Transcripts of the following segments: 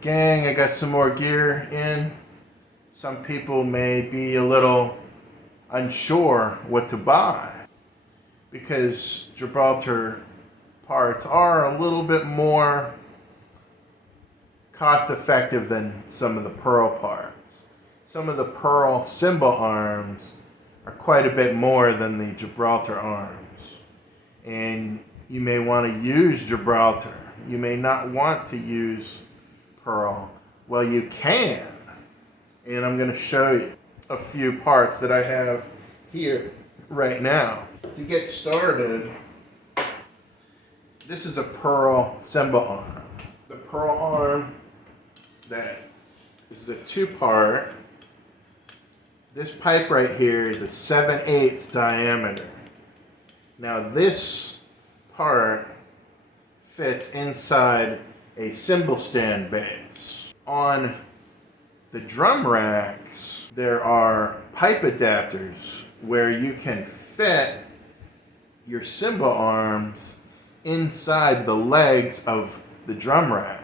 Gang, I got some more gear in. Some people may be a little unsure what to buy because Gibraltar parts are a little bit more cost effective than some of the pearl parts. Some of the pearl cymbal arms are quite a bit more than the Gibraltar arms. And you may want to use Gibraltar. You may not want to use pearl. Well, you can. And I'm going to show you a few parts that I have here right now. To get started, this is a pearl cymbal arm. The pearl arm, this is a two-part. This pipe right here is a 7/8 diameter. Now this part fits inside a cymbal stand base. On the drum racks, there are pipe adapters where you can fit your cymbal arms inside the legs of the drum rack.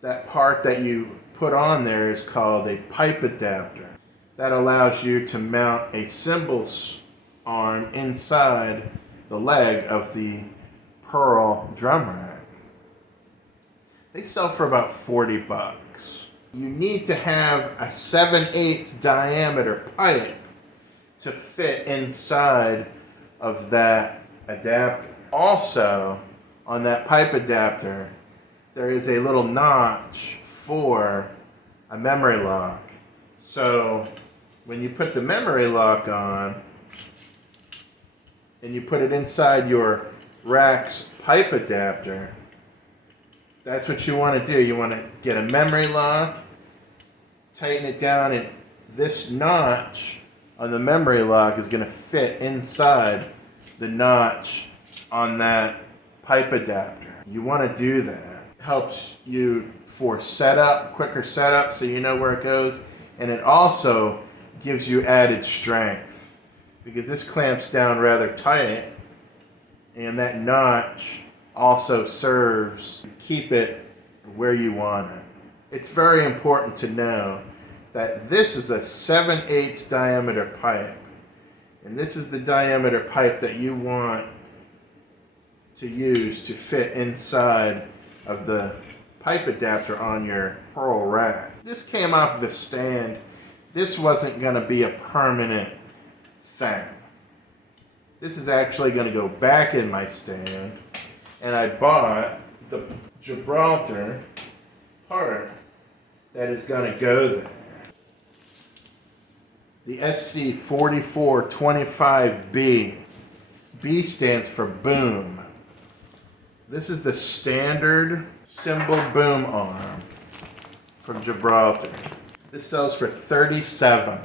That part that you put on there is called a pipe adapter. That allows you to mount a cymbals arm inside the leg of the pearl drum rack. They sell for about 40 bucks. You need to have a 7/8 diameter pipe to fit inside of that adapter. Also, on that pipe adapter, there is a little notch for a memory lock. So when you put the memory lock on and you put it inside your rack's pipe adapter, that's what you want to do. You want to get a memory lock, tighten it down, and this notch on the memory lock is going to fit inside the notch on that pipe adapter. You want to do that. It helps you for setup, quicker setup, so you know where it goes, and it also gives you added strength because this clamps down rather tight, and that notch also serves to keep it where you want it. It's very important to know that this is a 7/8 diameter pipe, and this is the diameter pipe that you want to use to fit inside of the pipe adapter on your pearl rack. This came off of a stand. This wasn't going to be a permanent thing. This is actually going to go back in my stand, and I bought the Gibraltar part that is going to go there. The SC4425B. B stands for boom. This is the standard cymbal boom arm from Gibraltar. This sells for $37.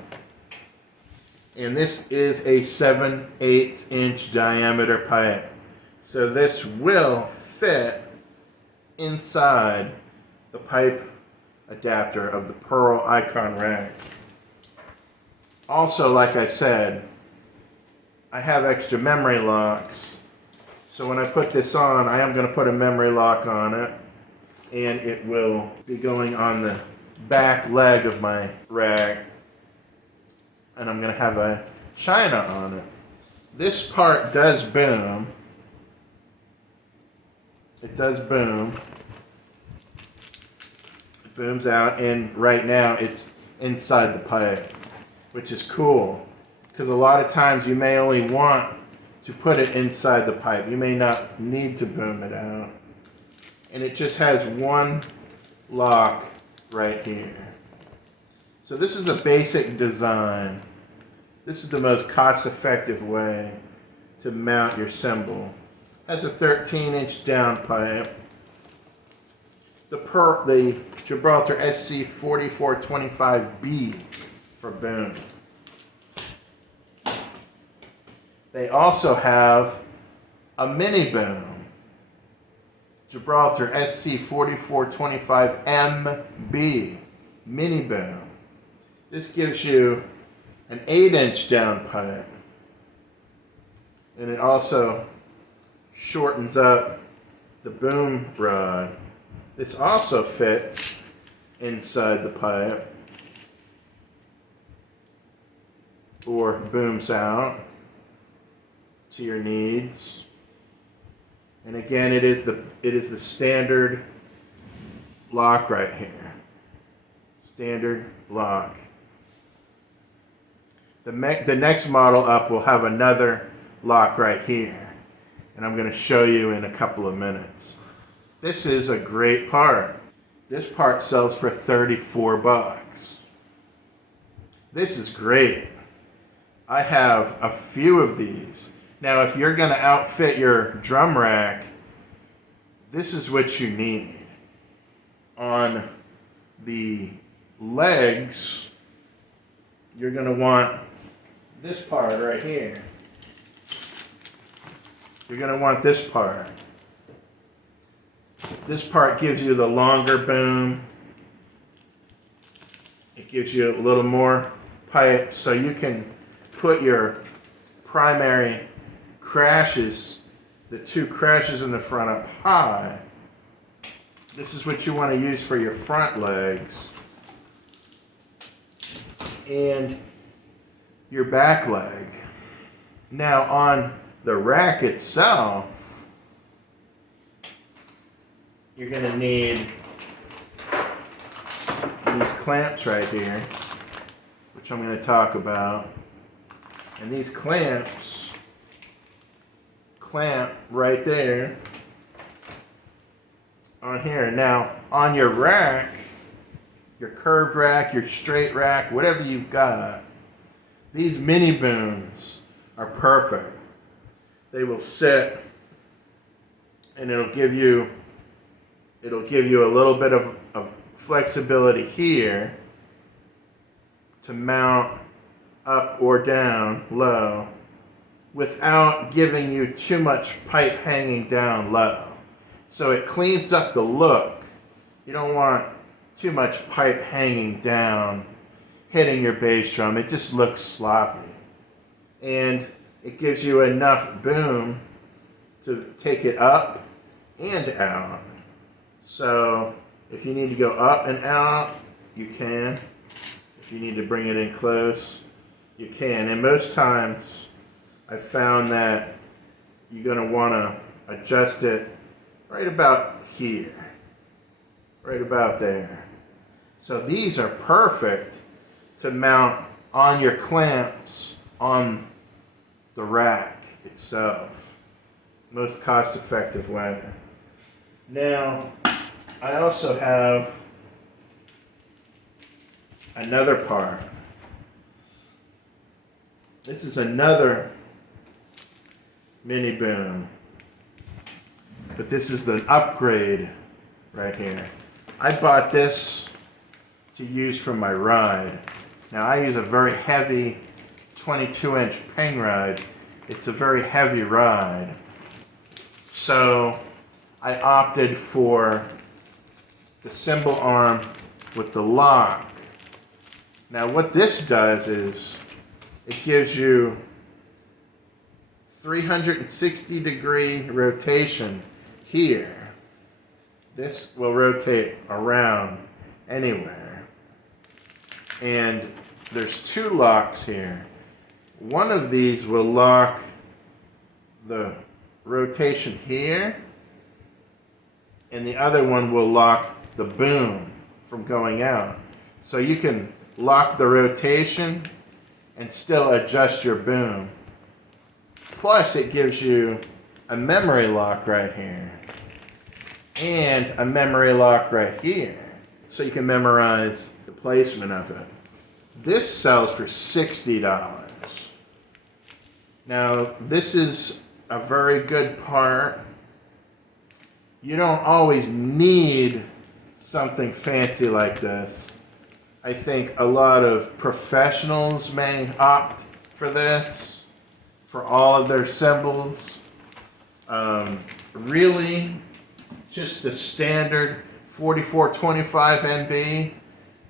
And this is a 7/8 inch diameter pipe. So this will fit inside the pipe adapter of the pearl icon rack. Also, like I said, I have extra memory locks. So when I put this on, I am going to put a memory lock on it, and it will be going on the back leg of my rack, and I'm going to have a china on it. This part does boom. It does boom. It booms out, and right now it's inside the pipe, which is cool, because a lot of times you may only want to put it inside the pipe. You may not need to boom it out. And it just has one lock right here. So this is a basic design. This is the most cost-effective way to mount your cymbal. It has a 13-inch downpipe. The Gibraltar SC4425B for boom. They also have a mini boom, Gibraltar SC4425MB mini boom. This gives you an 8-inch downpipe, and it also shortens up the boom rod This also fits inside the pipe or booms out to your needs. And again, it is the standard lock right here. Standard lock. The next model up will have another lock right here, and I'm going to show you in a couple of minutes. This is a great part. This part sells for 34 bucks. This is great. I have a few of these. Now, if you're going to outfit your drum rack, this is what you need. On the legs, you're going to want this part right here. You're going to want this part. This part gives you the longer boom. It gives you a little more pipe so you can put your primary crashes, the two crashes in the front, up high. This is what you want to use for your front legs. And your back leg. Now on the rack itself, you're going to need these clamps right here, which I'm going to talk about. And these clamps clamp right there on here. Now on your rack, your curved rack, your straight rack, whatever you've got, these mini booms are perfect. They will sit and it'll give you a little bit of flexibility here to mount up or down low without giving you too much pipe hanging down low. So it cleans up the look. You don't want too much pipe hanging down, hitting your bass drum. It just looks sloppy. And it gives you enough boom to take it up and out. So if you need to go up and out, you can. If you need to bring it in close, you can. And most times I've found that you're going to want to adjust it right about here, right about there. So these are perfect to mount on your clamps on the rack itself. Most cost-effective way. Now, I also have another part. This is another mini boom, but this is the upgrade right here. I bought this to use for my ride. Now I use a very heavy 22-inch ping ride. It's a very heavy ride. So I opted for the cymbal arm with the lock. Now what this does is it gives you 360-degree rotation here. This will rotate around anywhere. And there's two locks here. One of these will lock the rotation here, and the other one will lock the boom from going out. So you can lock the rotation and still adjust your boom. Plus it gives you a memory lock right here and a memory lock right here, so you can memorize the placement of it. This sells for $60. Now this is a very good part. You don't always need something fancy like this. I think a lot of professionals may opt for this for all of their cymbals. Really, just the standard 4425 NB.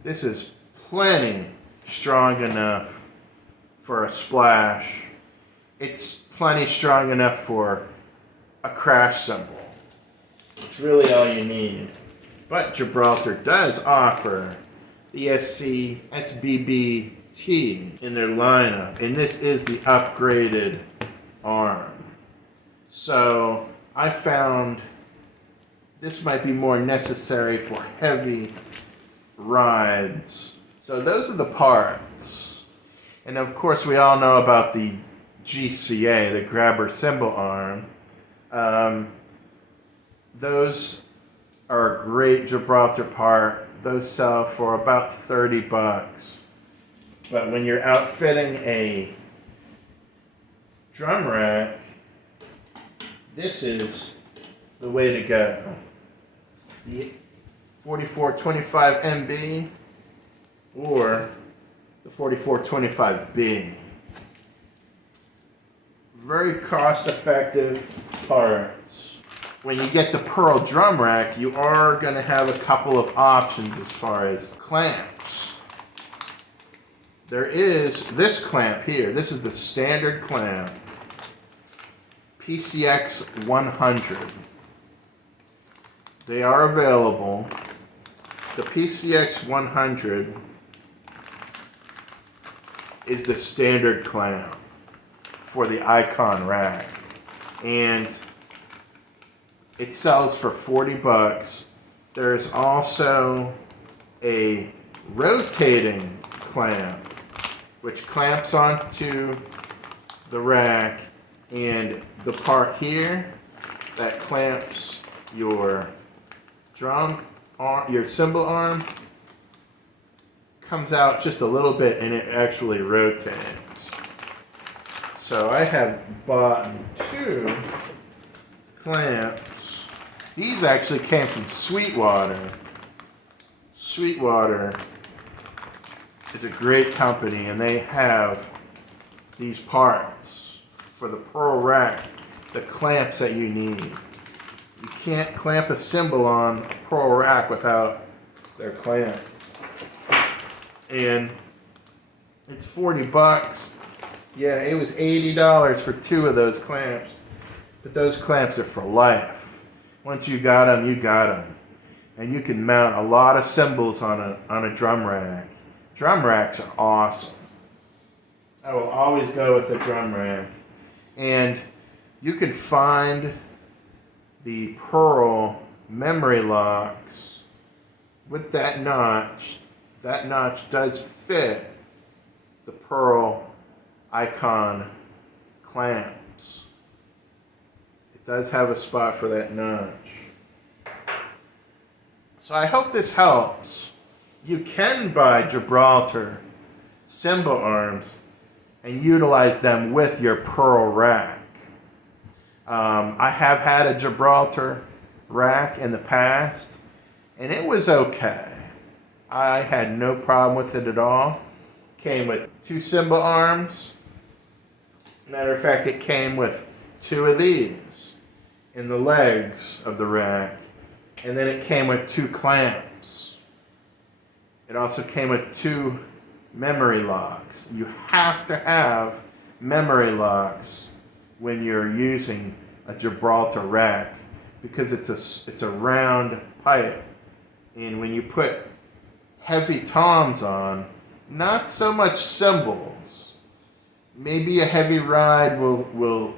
This is plenty strong enough for a splash. It's plenty strong enough for a crash cymbal. It's really all you need. But Gibraltar does offer the SBBT in their lineup, and this is the upgraded arm. So I found this might be more necessary for heavy rides. So those are the parts. And of course we all know about the GCA, the grabber cymbal arm. Those are a great Gibraltar part. Those sell for about $30. But when you're outfitting a drum rack, this is the way to go. The 4425 MB or the 4425B. Very cost-effective parts. When you get the Pearl drum rack, you are going to have a couple of options as far as clamps. There is this clamp here. This is the standard clamp. PCX 100. They are available. The PCX 100 is the standard clamp for the Icon rack. And it sells for $40. There's also a rotating clamp which clamps onto the rack, and the part here that clamps your drum arm, your cymbal arm, comes out just a little bit and it actually rotates. So I have bought 2 clamps. These actually came from Sweetwater. Sweetwater is a great company, and they have these parts for the Pearl rack, the clamps that you need. You can't clamp a cymbal on a Pearl rack without their clamp. And it's $40. Yeah, it was $80 for 2 of those clamps. But those clamps are for life. Once you got them, you got them. And you can mount a lot of cymbals on a drum rack. Drum racks are awesome. I will always go with a drum rack. And you can find the Pearl memory locks with that notch. That notch does fit the Pearl Icon clamps. It does have a spot for that notch. So I hope this helps. You can buy Gibraltar cymbal arms and utilize them with your Pearl rack. I have had a Gibraltar rack in the past, and it was okay. I had no problem with it at all. Came with 2 cymbal arms. Matter of fact, it came with 2 of these in the legs of the rack, and then it came with 2 clamps. It also came with 2 memory locks. You have to have memory locks when you're using a Gibraltar rack because it's a round pipe, and when you put heavy toms on, not so much cymbals. Maybe a heavy ride will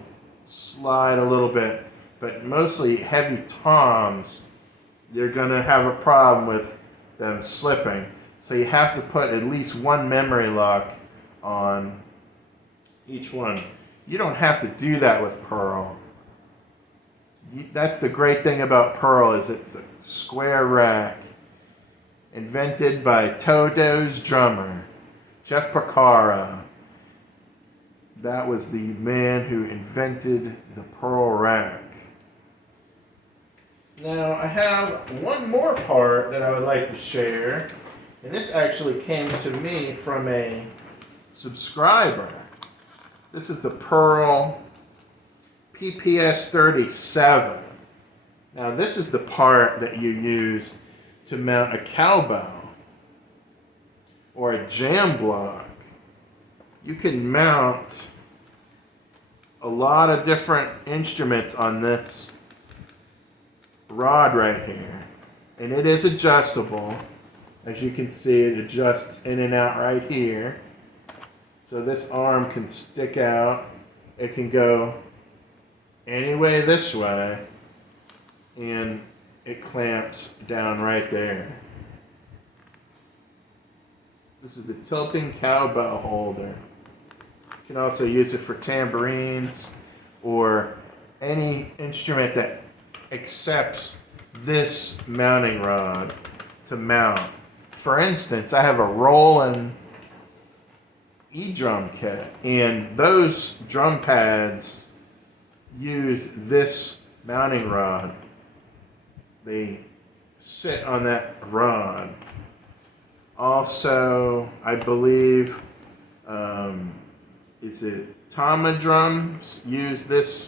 slide a little bit, but mostly heavy toms, you're going to have a problem with them slipping. So you have to put at least 1 memory lock on each one. You don't have to do that with Pearl. That's the great thing about Pearl, is it's a square rack. Invented by Todo's drummer, Jeff Porcaro. That was the man who invented the Pearl rack. Now I have one more part that I would like to share, and this actually came to me from a subscriber. This is the Pearl PPS 37. Now this is the part that you use to mount a cowbell or a jam block. You can mount a lot of different instruments on this rod right here. And it is adjustable. As you can see, it adjusts in and out right here. So this arm can stick out. It can go any way this way. And it clamps down right there. This is the tilting cowbell holder. You can also use it for tambourines or any instrument that accepts this mounting rod to mount. For instance, I have a Roland E-drum kit, and those drum pads use this mounting rod. They sit on that rod. Also, I believe, is it Tama drums use this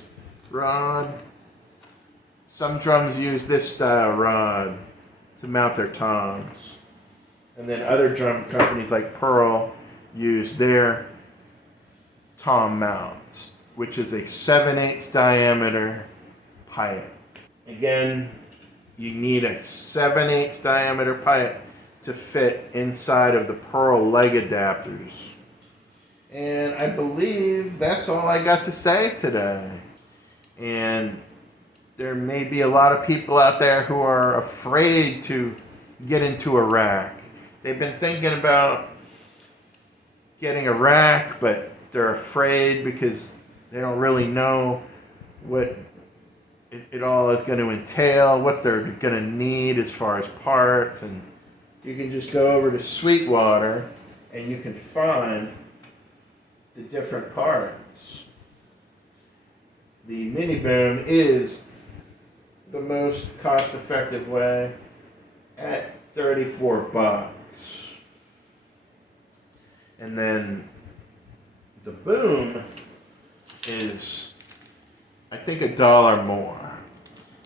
rod? Some drums use this style rod to mount their toms. And then other drum companies like Pearl use their tom mounts, which is a 7/8 diameter pipe. Again, you need a 7/8 diameter pipe to fit inside of the Pearl leg adapters. And I believe that's all I got to say today. And there may be a lot of people out there who are afraid to get into a rack. They've been thinking about getting a rack, but they're afraid because they don't really know what it all is going to entail, what they're going to need as far as parts. And you can just go over to Sweetwater and you can find the different parts. The mini boom is the most cost-effective way at $34. And then the boom is, I think, $1 more.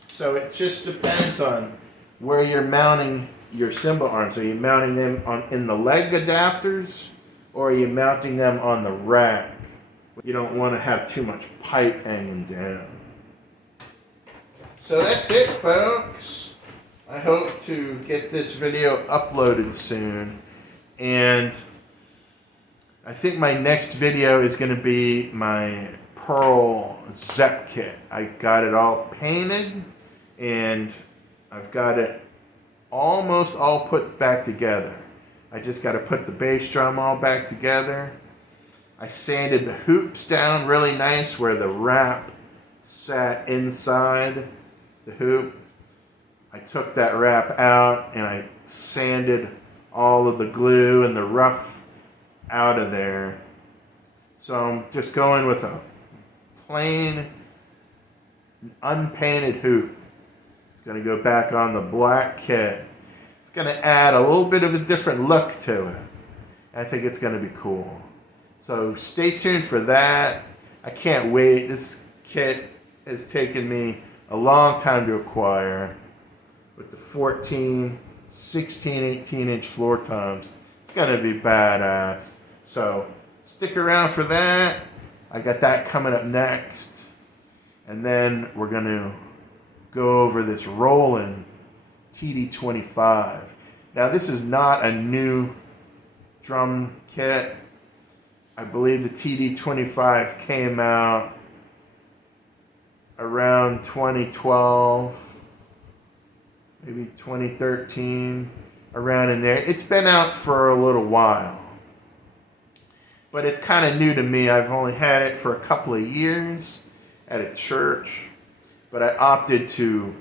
So it just depends on where you're mounting your cymbal arms. Are you mounting them in the leg adapters, or are you mounting them on the rack? You don't want to have too much pipe hanging down. So that's it, folks. I hope to get this video uploaded soon. And I think my next video is going to be my Pearl Zepp kit. I got it all painted, and I've got it almost all put back together. I just got to put the bass drum all back together. I sanded the hoops down really nice where the wrap sat inside the hoop. I took that wrap out and I sanded all of the glue and the rough out of there. So I'm just going with a plain unpainted hoop. It's going to go back on the black kit. It's going to add a little bit of a different look to it. I think it's going to be cool. So stay tuned for that. I can't wait. This kit has taken me a long time to acquire. With the 14, 16, 18-inch floor toms. It's going to be badass. So stick around for that. I got that coming up next. And then we're going to go over this Roland TD25. Now this is not a new drum kit. I believe the TD25 came out around 2012, maybe 2013, around in there. It's been out for a little while, but it's kind of new to me. I've only had it for a couple of years at a church, but I opted to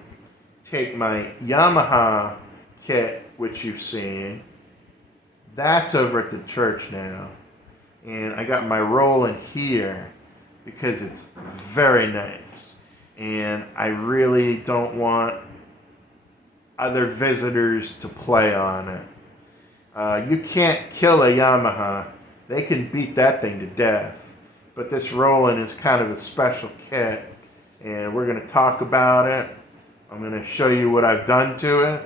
take my Yamaha kit, which you've seen. That's over at the church now. And I got my Roland here because it's very nice. And I really don't want other visitors to play on it. You can't kill a Yamaha. They can beat that thing to death. But this Roland is kind of a special kit. And we're going to talk about it. I'm going to show you what I've done to it.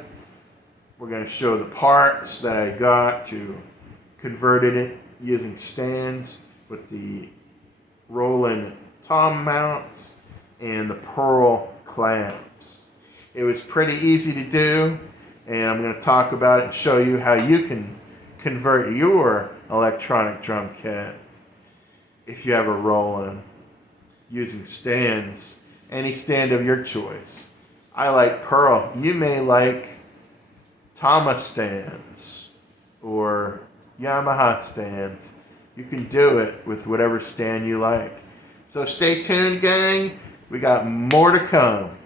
We're going to show the parts that I got to convert it using stands with the Roland tom mounts and the Pearl clamps. It was pretty easy to do. and I'm going to talk about it and show you how you can convert your electronic drum kit if you have a Roland using stands, any stand of your choice. I like Pearl. You may like Tama stands or Yamaha stands. You can do it with whatever stand you like. So stay tuned, gang. We got more to come.